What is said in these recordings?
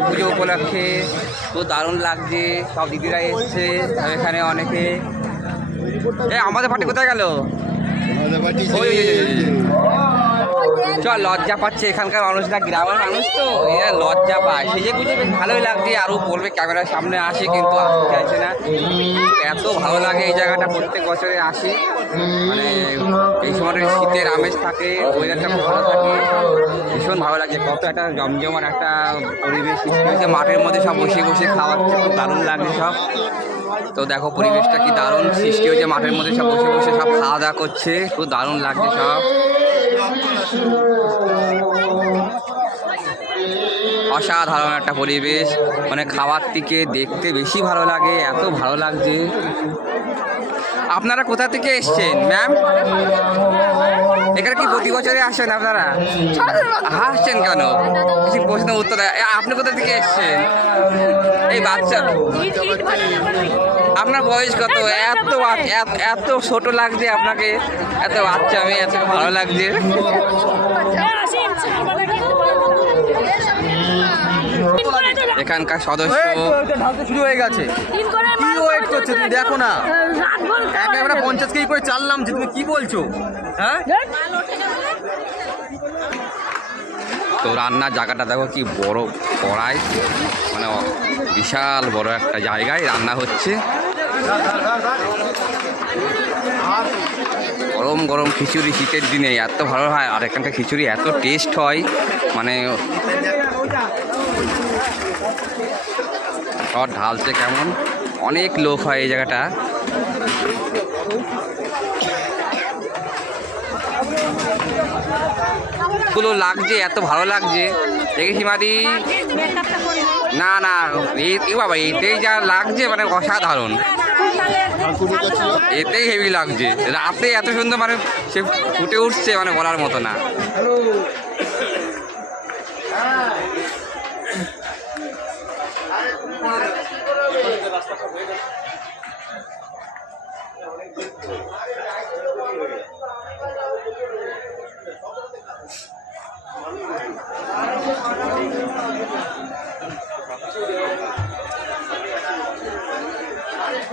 পুজো উপলক্ষে তো দারুণ লাগছে সব দিদিরা এসছে এখানে অনেকে। আমাদের পার্টি কোথায় গেল? ওই, চল, লজ্জা পাচ্ছে এখানকার মানুষরা, গ্রামের মানুষ তো। লজ্জা পায়। সেজে গুজে বেশ ভালোই লাগছে। আরও বলবে, ক্যামেরার সামনে আসে, কিন্তু আসতে চাইছে না। এত ভালো লাগে এই জায়গাটা, প্রত্যেক বছরে আসি। মানে এই সময় শীতের আমেজ থাকে ওয়েদারটা খুব ভালো থাকে। ভীষণ ভালো লাগে কত একটা জমজমার একটা পরিবেশ মাঠের মধ্যে সব বসে বসে খাওয়াচ্ছে, খুব দারুণ লাগছে সব। তো দেখো, পরিবেশটা কি দারুণ? সৃষ্টি হয়েছে, মাঠের মধ্যে সব বসে বসে সব খাওয়া দাওয়া করছে। খুব দারুণ লাগছে সব। অসাধারণ একটা পরিবেশ। মানে খাবার থেকে দেখতে বেশি ভালো লাগে, এত ভালো লাগছে। আপনারা কোথা থেকে এসছেন ম্যাম এখানে কি প্রতি বছরে আসেন আপনারা? হাসছেন কেন? কিছু প্রশ্ন, উত্তর। আপনি কোথা থেকে এসছেন? এই বাচ্চা। আপনার বয়স কত? এত- এত ছোট লাগছে আপনাকে। এত বাচ্চা, আমি এত ভালো লাগছে। এখানকার সদস্য শুরু হয়ে গেছে। কি ওয়েট করছ তুমি দেখো না। একেবারে পঞ্চাশ কেজি করে চাললাম যে তুমি কি বলছো? হ্যাঁ? তো রান্নার জায়গাটা দেখো কি বড় কড়াই মানে বিশাল বড় একটা জায়গায় রান্না হচ্ছে। গরম গরম খিচুড়ি শীতের দিনে, এত ভালো হয়। আর এখানকার খিচুড়ি এত টেস্ট হয় মানে ঢালছে কেমন। অনেক লোক হয় এই জায়গাটা। গুলো লাগছে, এত ভালো লাগছে। দেখেছি মাদি না না এ বাবা, এতেই যা লাগছে মানে অসাধারণ। এতেই হেভি লাগছে। রাতে এত সুন্দর মানে সে ফুটে উঠছে মানে বলার মতো না।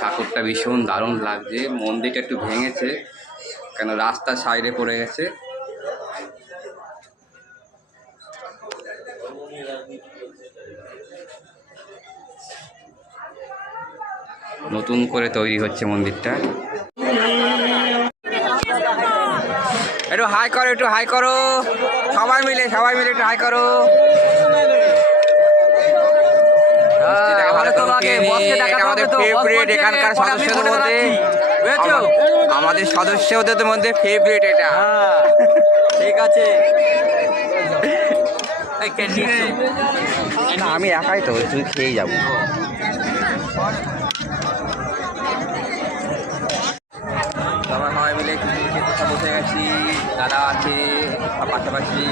ঠাকুরটা ভীষণ দারুণ লাগছে। মন্দিরটা একটু ভেঙেছে, কেন রাস্তার সাইডে পড়ে গেছে। নতুন করে তৈরি হচ্ছে মন্দিরটা। একটু হাই করো, একটু হাই করো। সবাই মিলে সবাই মিলে একটু হাই করো। আমাদের সদস্যদের মধ্যে। ফেভারিট এটা। হ্যাঁ। ঠিক আছে। না আমি একাই তো তুই খেয়েই যাব। আমরা সবাই মিলে সব বসে গেছি। দাদা আছে আর পাশাপাশি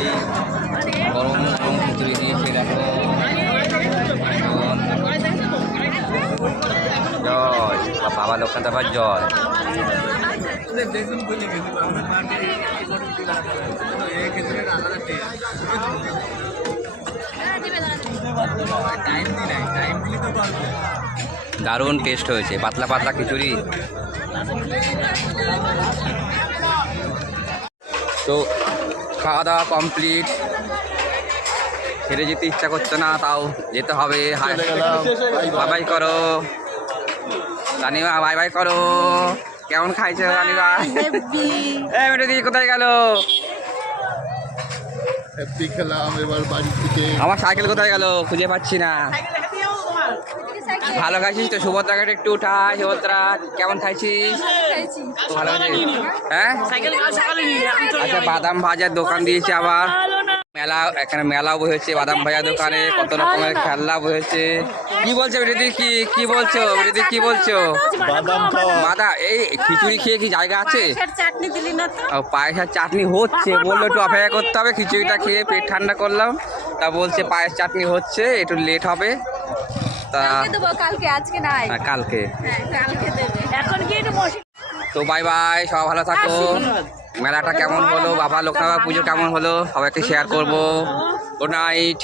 গরম গরম খিচুড়ি দিয়েছে দেখো। বাবা লোকনাথ আবার জয় দারুণ টেস্ট হয়েছে পাতলা পাতলা খিচুড়ি। তো খাওয়া দাওয়া কমপ্লিট ছেড়ে যেতে ইচ্ছা করছে না তাও যেতে হবে। হাই বাই বাই করো। রানিমা বাই বাই করো। কেমন খাইছো রানিমা? এই মেটে দিদি কোথায় গেল? হ্যাপি খেলাম এবার বাড়ি থেকে। আমার সাইকেল কোথায় গেল? খুঁজে পাচ্ছি না। ভালো খাইছিস তো? সুভদ্রাকে একটু উঠা সুভদ্রা। কেমন খাইছিস? ভালো আছে হ্যাঁ? আচ্ছা বাদাম ভাজার দোকান দিয়েছে আবার। মেলা এখানে মেলা বসেছে বাদাম ভাজা দোকানে কত রকমের খেলনা বসেছে। কি বলছো দিদি কি কি বলছো? দিদি কি বলছো? বাদাম খাওয়া। মাদা এই খিচুড়ি খেয়ে কি জায়গা আছে? পায়েসের চাটনি দিলি না তো? ও, চাটনি হচ্ছে বলল একটু অপেক্ষা করতে হবে খিচুড়িটা খেয়ে পেট ঠান্ডা করলাম। তা বলছে পায়েস চাটনি হচ্ছে একটু লেট হবে। তা কালকে দেবো কালকে আজকে নাই। হ্যাঁ, কালকে। হ্যাঁ কালকে দেবে। এখন কি একটু বসে। তো বাই বাই সবাই ভালো থাকো। মেলাটা কেমন হলো? বাবা লোকনাথ পুজো কেমন হলো? সবাইকে শেয়ার করব। Good night